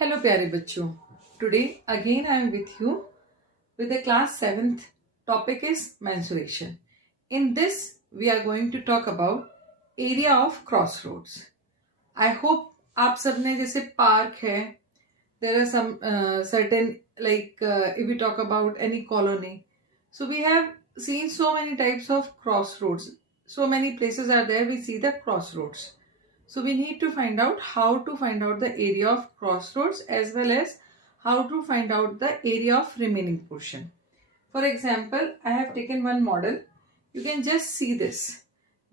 Hello प्यारे बच्चों, today again I am with you with the class 7th. Topic is mensuration. In this we are going to talk about area of crossroads. I hope आप सबने जैसे park है, there are some certain like if we talk about any colony, so we have seen so many types of crossroads. So many places are there, we see the crossroads. So we need to find out how to find out the area of crossroads as well as how to find out the area of remaining portion. For example, I have taken one model. You can just see this.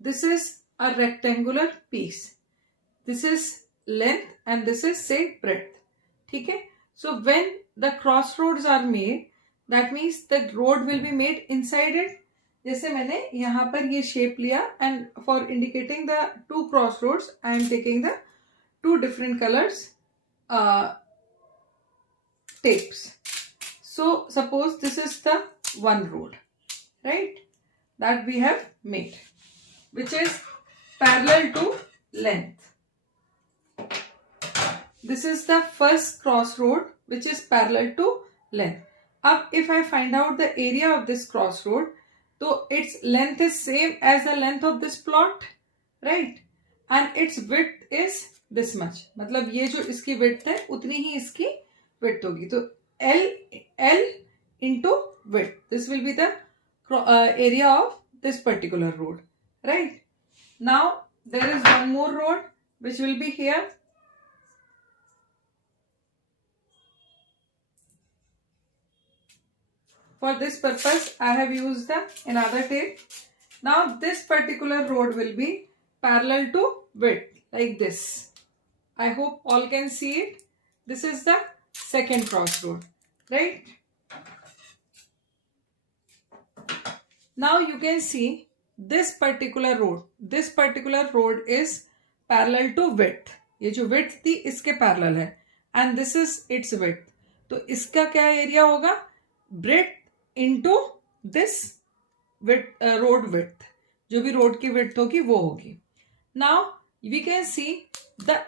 This is a rectangular piece. This is length and this is say breadth. ठीक है? So when the crossroads are made, that means the road will be made inside it. जैसे मैंने यहाँ पर ये shape लिया and for indicating the two crossroads, I am taking the two different colors tapes. So suppose this is the one road, right, that we have made, which is parallel to length. This is the first crossroad which is parallel to length. अब if I find out the area of this crossroad, so its length is same as the length of this plot, right, and its width is this much. मतलब ये जो इसकी width है उतनी ही इसकी width होगी. तो L into width. This will be the area of this particular road, right? Now there is one more road which will be here. For this purpose, I have used another tape. Now this particular road will be parallel to width like this. I hope all can see it. This is the second crossroad, right? Now you can see this particular road. This particular road is parallel to width. ये जो width थी इसके parallel है, and this is its width. तो इसका क्या area होगा? Breadth into this width, road width. जो भी road की width होगी वो होगी. Now we can see the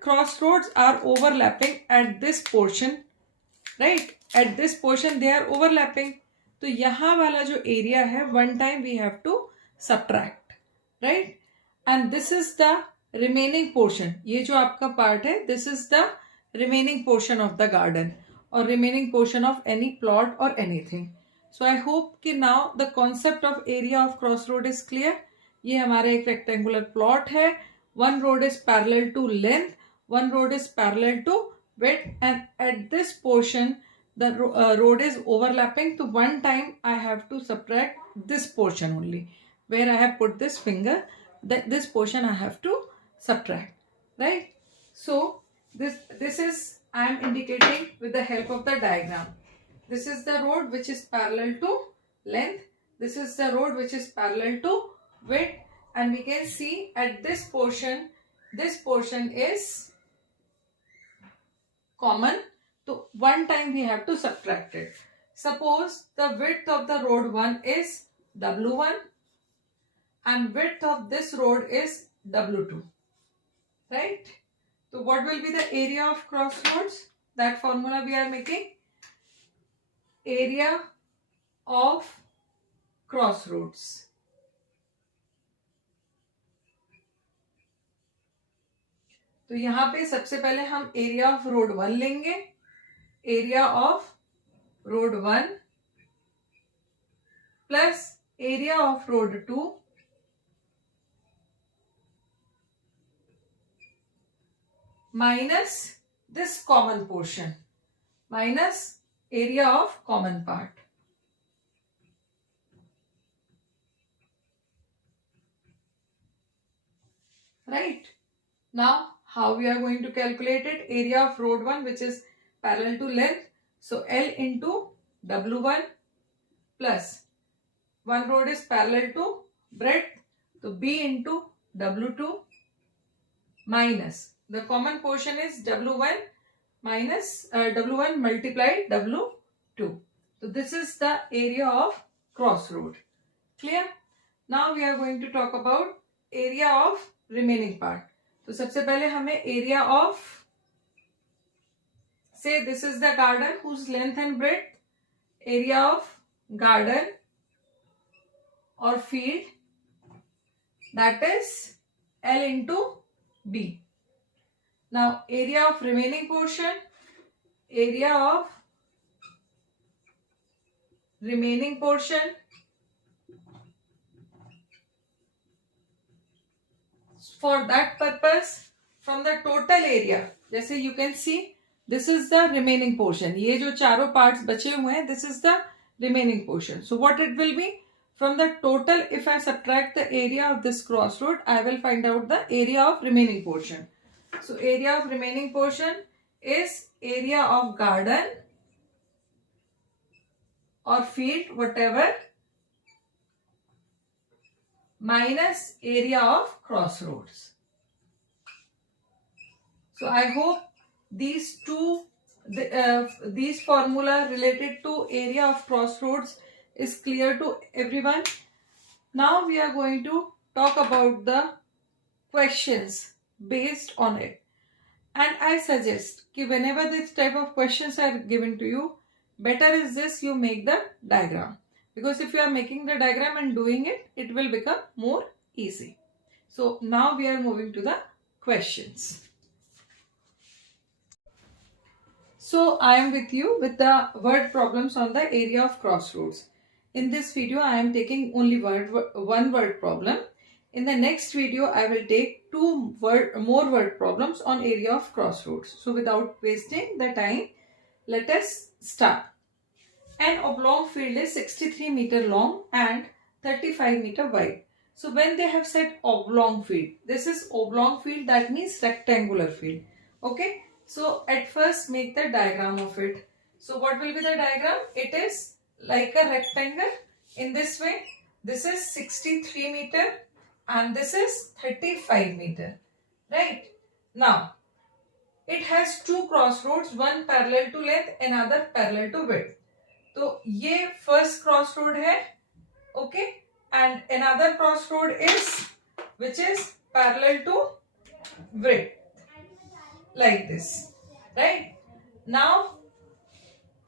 crossroads are overlapping at this portion, right? At this portion they are overlapping. तो यहाँ वाला जो area है one time we have to subtract, right? And this is the remaining portion. ये जो आपका part है, this is the remaining portion of the garden or remaining portion of any plot or anything. So I hope कि now the concept of area of crossroad is clear. ये हमारा एक rectangular plot है. One road is parallel to length, one road is parallel to width, and at this portion the road is overlapping. So one time I have to subtract this portion only where I have put this finger. That this portion I have to subtract, right? So this is I am indicating with the help of the diagram. This is the road which is parallel to length. This is the road which is parallel to width, and we can see at this portion is common. So one time we have to subtract it. Suppose the width of the road 1 is W1 and width of this road is W2, right? So what will be the area of crossroads? That formula we are making. Area of crossroads. तो यहाँ पे सबसे पहले हम area of road 1 लेंगे. Area of road 1 plus area of road 2 minus this common portion minus area of common part. Right? Now how we are going to calculate it? Area of road 1 which is parallel to length. So L into W1 plus one road is parallel to breadth. So B into W2 minus the common portion is W1 minus W1 multiplied W2. So this is the area of crossroad. Clear? Now we are going to talk about area of remaining part. तो सबसे पहले हमें area of say this is the garden whose length and breadth, area of garden or field, that is L into B. Now area of remaining portion, area of remaining portion for that purpose from the total area, जैसे you can see this is the remaining portion, ये जो चारों parts बचे हुए हैं, this is the remaining portion. So what it will be? From the total, if I subtract the area of this crossroad, I will find out the area of remaining portion. So area of remaining portion is area of garden or field, whatever, minus area of crossroads. So I hope these these formula related to area of crossroads is clear to everyone. Now we are going to talk about the questions based on it. And I suggest that whenever this type of questions are given to you, better is this, you make the diagram. Because if you are making the diagram and doing it, it will become more easy. So now we are moving to the questions. So I am with you with the word problems on the area of crossroads. In this video, I am taking only one word problem. In the next video, I will take more word problems on area of crossroads. So without wasting the time, let us start. An oblong field is 63 meter long and 35 meter wide. So when they have said oblong field, this is oblong field, that means rectangular field. Okay. So at first make the diagram of it. So what will be the diagram? It is like a rectangle in this way. This is 63 meter and this is 35 meter. Right. Now, it has two crossroads, one parallel to length, another parallel to width. So, ये first crossroad है, okay, and another crossroad is, which is parallel to width, like this, right? Now,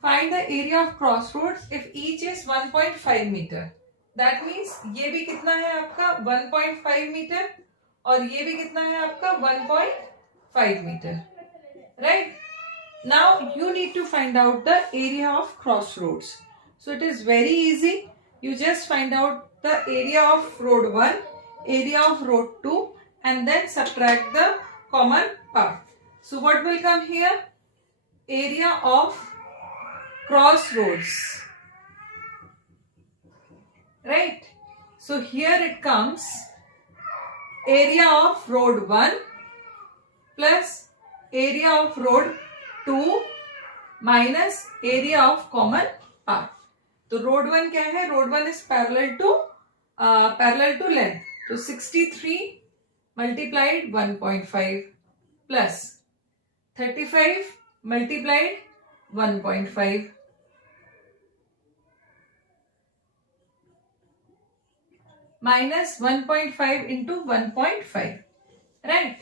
find the area of crossroads if each is 1.5 meter. That means ये भी कितना है आपका 1.5 metre और ये भी कितना है आपका 1.5 metre, right? Now you need to find out the area of crossroads. So it is very easy. You just find out the area of road 1, area of road 2 and then subtract the common part. So what will come here? Area of crossroads. Right? So here it comes area of road 1 plus area of road 2 minus area of common part. तो road 1 क्या है? Road 1 is parallel to length. तो 63 multiplied 1.5 plus 35 multiplied 1.5 minus 1.5 into 1.5. Right?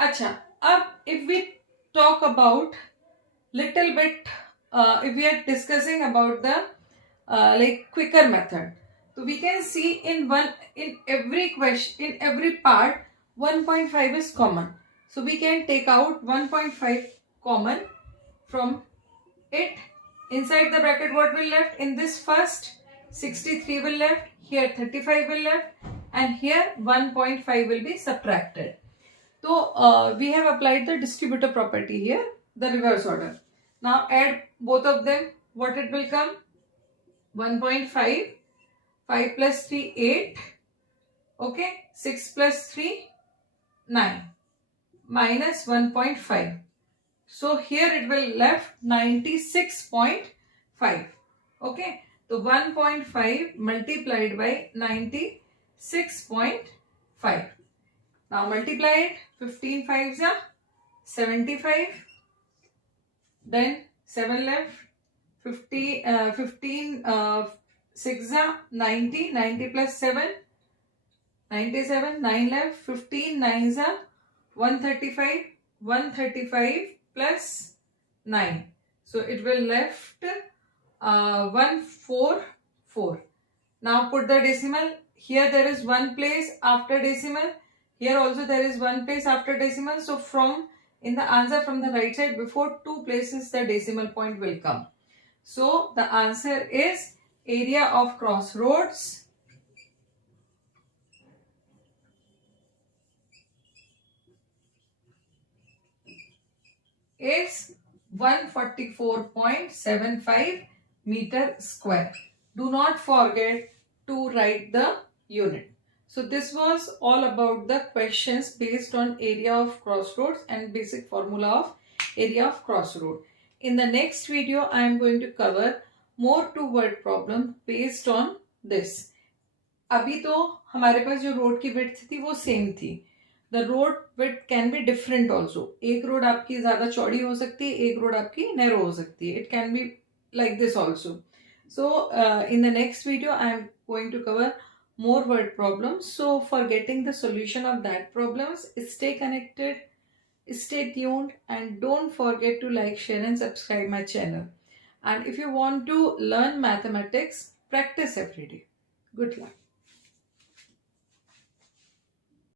अच्छा, अब if we talk about little bit, if we are discussing about the like quicker method, so we can see in every question, in every part 1.5 is common. So we can take out 1.5 common from it. Inside the bracket what will left? In this first 63 will left, here 35 will left and here 1.5 will be subtracted. So we have applied the distributor property here, the reverse order. Now add both of them. What it will come? 1.5, 5 plus 3, 8. Okay, 6 plus 3, 9. Minus 1.5. So here it will left 96.5. Okay, so 1.5 multiplied by 96.5. Now multiply it. 15 5s are 75. Then 7 left. 15 6 are 90. 90 plus 7. 97. 9 left. 15 9s are 135. 135 plus 9. So it will left 144. Now put the decimal. Here there is one place after decimal. Here also there is one place after decimal. So from in the answer from the right side, before two places the decimal point will come. So the answer is area of crossroads is 144.75 meter square. Do not forget to write the unit. So this was all about the questions based on area of crossroads and basic formula of area of crossroad. In the next video, I am going to cover more two word problem based on this. अभी तो हमारे पास जो road की width थी वो same थी. The road width can be different also. एक road आपकी ज्यादा चौड़ी हो सकती है, एक रोड आपकी नैरो हो सकती है. It can be like this also. So in the next video I am going to cover more word problems. So for getting the solution of that problems, stay connected, stay tuned, and don't forget to like, share and subscribe my channel. And if you want to learn mathematics, practice every day. Good luck.